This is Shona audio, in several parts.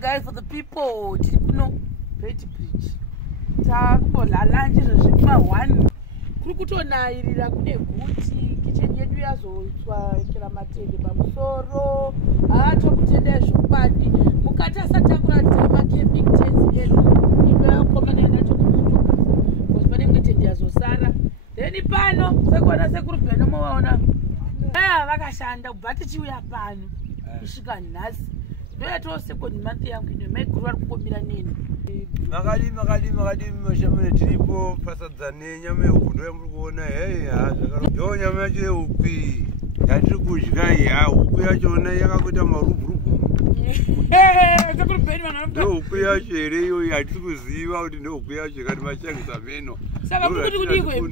guys, for the people. No, Betty Bridge. Takumbola lunch zvosvika 1. Kuri kutonairira kune guti kitchen yedu yazoitswa ikira matende pamusoro. Tokutenda Zvokwadi. Mukati asati akuratidza macamping tents edu. Imba komana nacho kuti pane matende yazosara. Then pano sekona Sekuru Ben movaona. Vakashanda kubva tichiuya pano kusvika nhasi. Ndoyatoo second month yangu ine maikuru vari kungomira neni. Makadimi mashamene tiripo pasadza nenyama yehuku ndoyamuri kuona ndo nyama yacho yehuku yatiri kudya iya huku yachona yakakuita marubhurubu ndohuku yacho here iyoyo hatiri kuziva kuti ndohuku yacho ikati mashangisa meno saka mukuti kudikwe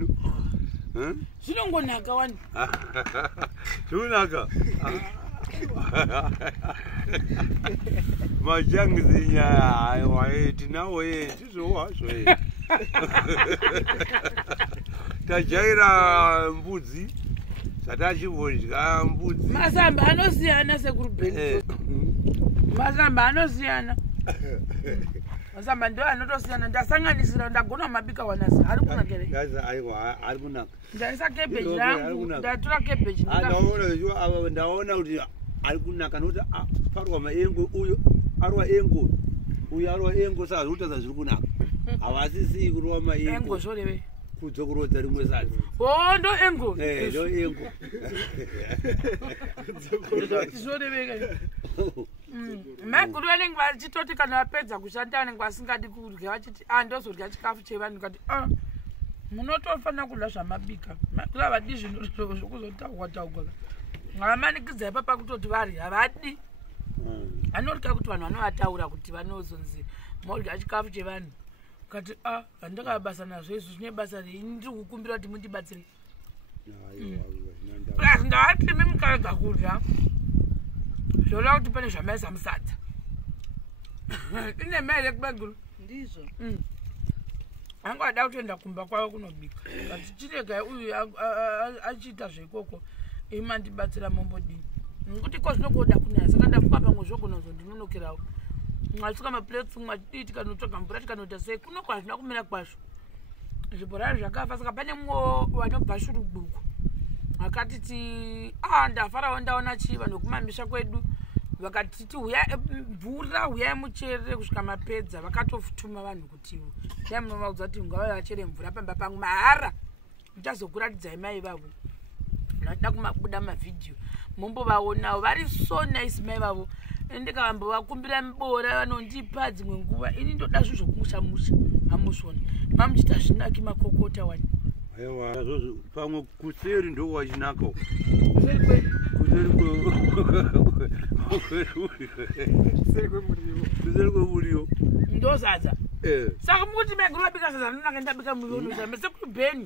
zvinongonaka wani zvinonaka mashangisi nyaya tinawo tizowazvo tajaira mbudzi zvatachivhodya mbudzi masamba anosiyana Sekuru Ben masamba anosiyana masamba ndo anotosiyana ndasanganisira ndagona mabika wanasi ari kunakere ari kunaka ndaisa cabbage rangu ndatora cabbage ndaona kuti ari kunaka nokuti parwa maengo uyo arwa engo uyo arwa engo saka zvirikutaza zviri kunaka havasisii kurwa maengo zvoreve kudzokorodza rimwe sadzi ndo engo ndo engo zvoreveka maiguru vanenge vachitoti kana vapedza kushanda vanenge vasingadi kudya vachiti ndozodya chikafu chevanhu kati munotofanira kudya zvamabika maiguru havadi zvinhu zvokuzotaugwa ngavamanikidzai papa kutoti vari havadi vanorya kuti vanhu vanovataura kuti vanozonzi modya chikafu chevanhu kati vandakabasa nazvo izvo zvine basa rei ndiri kukumbira kuti mundibatsire ndavatimi mukarega kudya zvoda kuti pane zvamaisa musadza ine mari yekubaguru ndizvo anga ada kutoenda kumba kwavo kunobika kati chiregai uyu achiita zveikoko imandibatsira mombodini nekuti ko zvinokoda kunaya saka ndafunga pamwe zvogona zondinonokerawo mwatsuka maplates mwachidii tikanotsvaga mvura tikanoita sei kunoko hazvina kumira kwazvo zvibhorari zvakafa saka pane mumwe vanobva shuruduku vakatiti ndafarawo ndaona chiva nokumamisha kwedu vakatiti huyai mucherere kusvika mapedza vakatotuma vanhu kuti dai munovaudza kuti ngavai vachere mvura pamba pangu mahara ndichazokuratidzai mai vavo ndinoda kumabuda mavhidhiyo mombovaonawo vari so nice mai vavo ndikavambovakumbira mibora vanondipa dzimwe nguva ini ndoda zvo zvokumushamusha hamusoni mamuchita zvinaki makokota wani aiwa pamwe kuseri ndo wachinaka kuseri kwemuriwo ndozadza saka mukuti maiguru vabika sadza ndinaka ndabika muriwo Sekuru Ben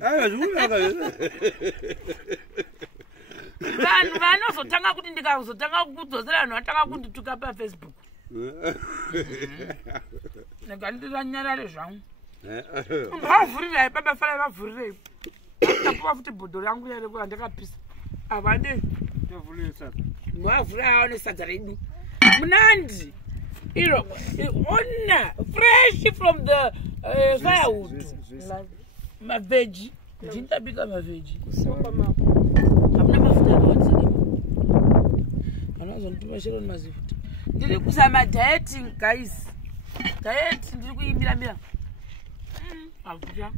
vanhu vanozotanga kuti ndikazotanga kudzosera vanhu vatanga kundituka paFacebook nekanditanyarare zvangu vavhurirai babafara vavhurirei tapuwa futi Bodo rangu yarekura ndakapisa avade vavhura aone sadza redu munandi iro ona fresh from the firewood maveji ndintabika maveji hamuna mafuta akawanisani vanozondituma sheroni mazifuta ndiri kuzama dieting guys diet ndiri kuimiramira avuta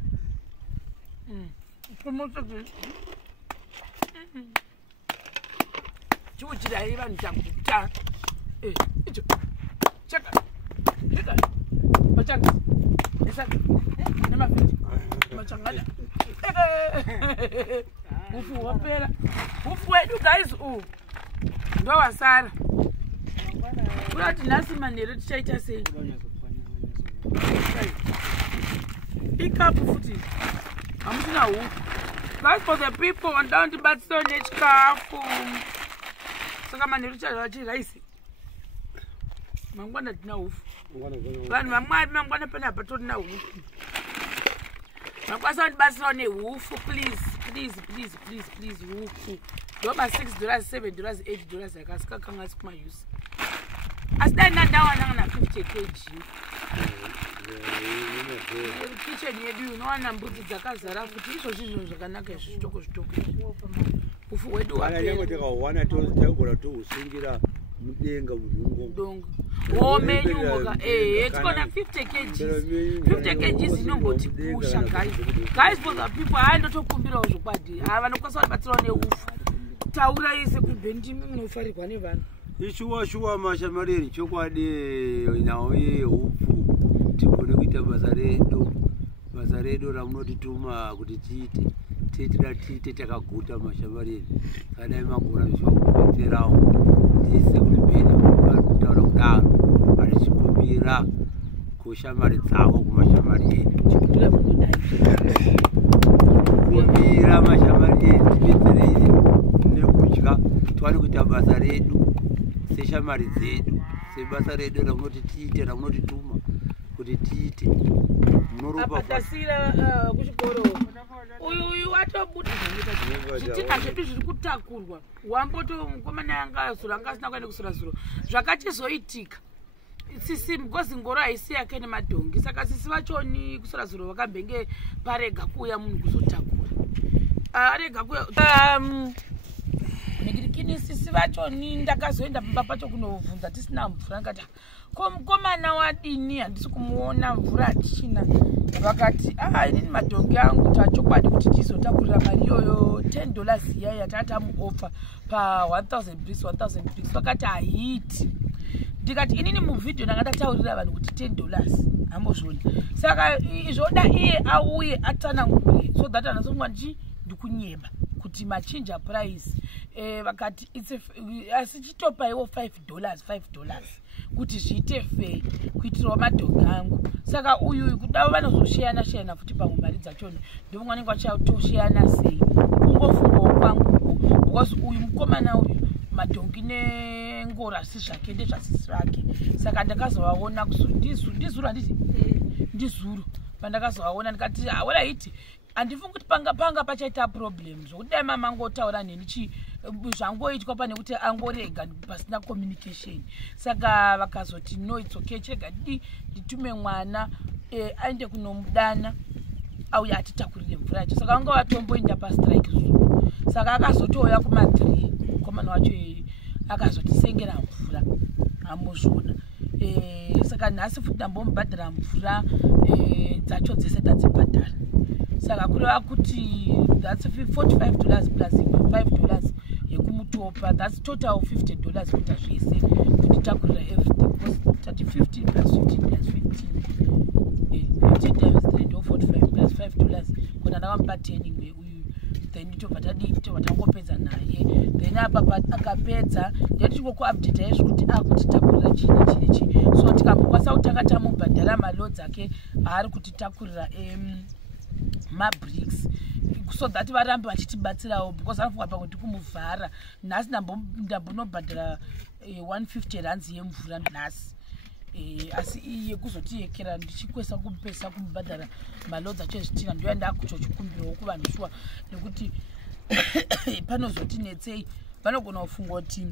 chiuchirai vanhu chakuta icho chaka machanga esaka nemavheti machangana hufu wapera hufu wedu guys ndo wasara kurati nhasi manheru tichaita sei ikapu futi hamusina hufu guys for the people wandaa ndibatsiso nechikafu saka manheru chiraisi mangwana tina hufu vanhu vamwari mangwana panapa torina hufu makwanisa kundibatsirawo nehufu please hufu ndoba $6 $7 $8 yakasika kanga sikumayusi asi dai ndandawananga na 50 kg. Kitchen yedu unowana mbudzi dzakazara futi izvozvi zvinhu zvakanaka izvi zvitoko ufu hwedu takawana tagora tohusungira mudenga mudongo womenyumoka tikona 50 kg inombotipusha guys for the people haindotokumbirawo zvokwadi vanokwanisa vabatsirawo neufu taura ise kubhendi munofarirwa nevanhu ishuwa mashamareri chokwadi nawo yehufu tikone kuita basa redu ramunotituma kuti tiite takaguta mashamareri kadai magona zvishuwa kubetserawo tise kuti bheni varikutaura kudaro vachikumbira kushamari dzavo kumashamareri kumbira mashamareri tibetserei nekudya tiwane kuita basa redu seshamari dzedu sebasa redu ramunoti tiite ramunotituma kuti tiite munoropaatasira kuchikoro uyu watobuda zvitika zvedu zviri kutakurwa wambotomukomana yanga zuro anga asina kuenda kusura zuro zvakachizoitika sisi because Ngoro haisi yake nemadhongi saka sisi vachoni kusura zuro vakambenge parega kuuya munhu kuzotakura arega kuuya sisi vachoni ndakazoenda pamba pacho kunovhunza tisina mvura ngati ko mukomana wadini handisi kumuona mvura hatichina vakati inini madhongi angu tachokwadi kuti tizotakurira mari iyoyo $10 iya yatatamuofa pa 1000 bricks vakati haiti ndikati inini muvhidhio ndanga ndataurira vanhu kuti $10 hambozvoni saka zvoda iye auye atsanangure so that anasonga ndikunyeba kuti machinja price vakati asi chitopaiwo $5 kuti zviite fair kuitirawo madhongi angu saka uyu kudavo vanozoshiyana futi pamwe mari dzachoni ndovamwanenge vachatoshiyana sei kungofungawo kwangu because uyu mukomana uyu madhongi neNgoro asi zvake ndezvasisi vake saka ndakazovaona ndizuro handiti ndizuro pandakazovaona ndikati welaiti handifungi kuti panga pachaita problem zvokuti dai mama angotaura neni zvangoitwa pane kuti angorega pasina communication saka vakazoti no it's okay chega nditume mwana aende kunomudana auya atitakurire mvura yacho saka vanga vatomboenda pastrike zuva saka akazotouya kuma3 mukomana wacho akazotisengera mvura amuzvona saka nhasi futi ndambomubhadhara mvura dzacho dzese tadzibhadhara saka kureva kuti that's $45 plus $5 yekumutopa that's total $50 kuita zvese kutitakurira everything because 15 plus 15 plus 15 15 times 3 ndo $45 plus $5 kona ndakamupa 10 imwe uyu then tobva tangopedza naye then apa akapedza ndetichikokuupdate yezvo kuti akutitakurira chini so tikambokwanisa kutanga tamubhadhara malodzi ake aari kutitakurira mabricks so that varambe vachitibatsirawo because anofunga pakuti kumuvhara nhasi ndambonobhadhara 150 rands yemvura nhasi asi iye kuzotiyekera ndichikwesa kupesa kumubhadhara malodzi acho ezvitina ndoya ndakuchochikumbirawo kuvanhu shuwa nekuti panozotinetsei vanogona kufunga kuti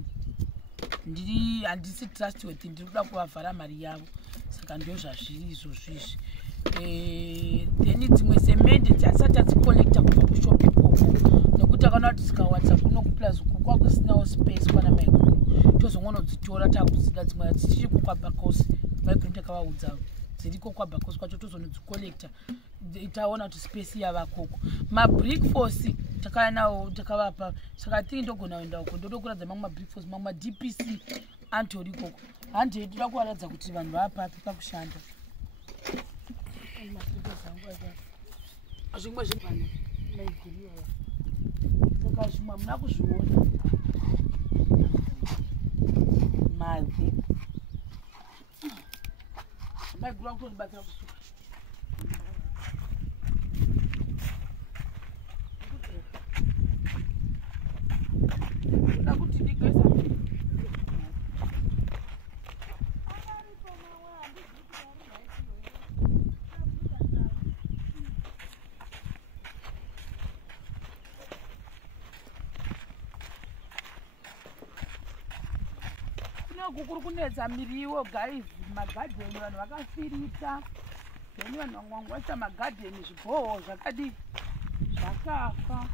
handisi trustworthy ndiri kuda kuvavhara mari yavo saka ndo zvazviri izvozvizvi then dzimwe semende dzasati adzikolekta kubva kushopi ikoko nekuti akaona kuti dzikawatsa kuno kuplaza uku kwakusinawo space kwana maiguru tozongonodzitora takudzida dzimwe dzichiri kokwabhakosi maiguru ndakavaudza dziriko kwabhakosi kwacho tozonodzikolekta taona kuti space yavakoko mabrick force takaya nawo takavapa saka tii ndogona kuenda uko ndotokuradza mamwe mabrick force mamwe madpc antori ikoko handi toda kuvaradza kuti vanhu vapapi pakushanda zvimwe zvepano maiguru saka zvimwe hamuna kuzviona madhi maiguru akutondibatsira kusuka oda kuti ndigoisa uku kuri kunetsa miriwo guys, magadheni vanhu vakafirita. Then vanhu vangwangwasa magadheni zviboho zvakadi zvakafa.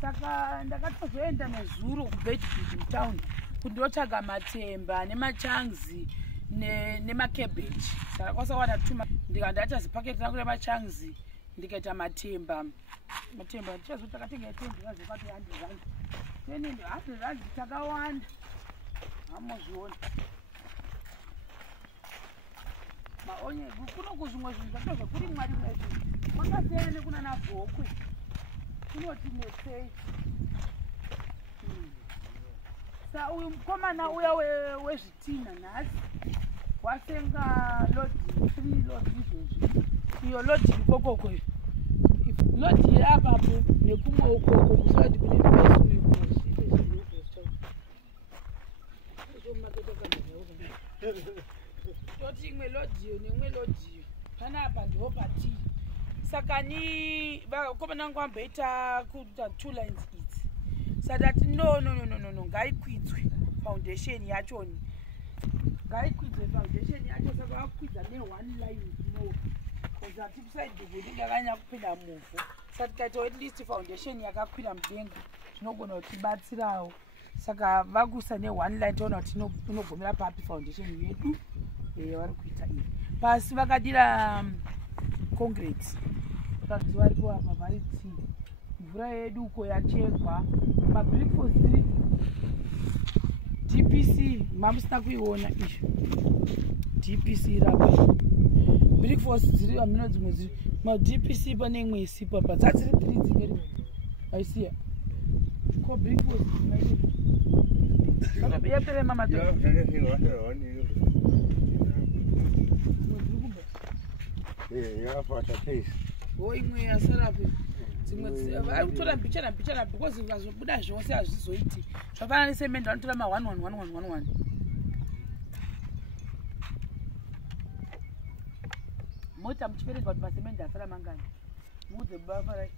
Saka ndakatozoenda nezuro kuBedford mutown kundotsvaga matemba nemachanzi nemacabbage. Saka kwasawana tuma ndikandati zipaketi rangu remachanzi ndikaita matemba ndichazo takatenga temba zvakati 100 rand. Then 100 rand takawanda. Hamozviona. Maonye kuno kuzvimwe zvinhu zvakazva kuri mwari mwezvi. Kwakasiyana nekuna navhokwe. Kunoti netsei. Sa uyu mukomana uya wezvitina nhasi wasenga lodi 3 lodi izvezvi. Iyo lodi ikokoko. Lodi apapo nekumwe ukoko kusati kune mpesu toti imwe lodiyo neimwe lodiyo panapa ndiwo pati. Saka ni vakomana vangu vamboita kuita 2 lines idzi. Sadati no ngaikwidzwe foundation yachoni. Ngaikwidzwe foundation yacho saka vakwidza ne1 line more. Koza tipside kuti ndakanya kupinda muvhu. Saka tikaita at least foundation yakakwira mudenga zvinogona kutibatsirawo. Saka vakusa ne1 line toona kuti inogomera papi foundation yedu vari kuita iyi. Pasi vakadira concrete. Vakadziwa ripo apa vari tii. Mvura yedu uko yachekwa. Mabrickforce 3 DPC mamusina kuiona izvo. DPC rapa brickforce 3 amino dzimwe dziri. Ma DPC pane imwe isipo apa dzadziri 3 dzine rimwe. Aisiya. Ko brickforce maiti. Saka yapere mama to. Yapata pace. Imwe yasarapi. Dzimwe vakutora mbichana because ngazobuda zvose hazvizoiti. Zvafana nesemende vanotora ma 111111. Mota muchiverenga kuti masemende asara mangani. Mudze bafara.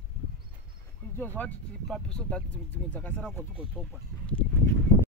Kuitira kuti tiri papi so that dzimwe dzakasara kudzokwa.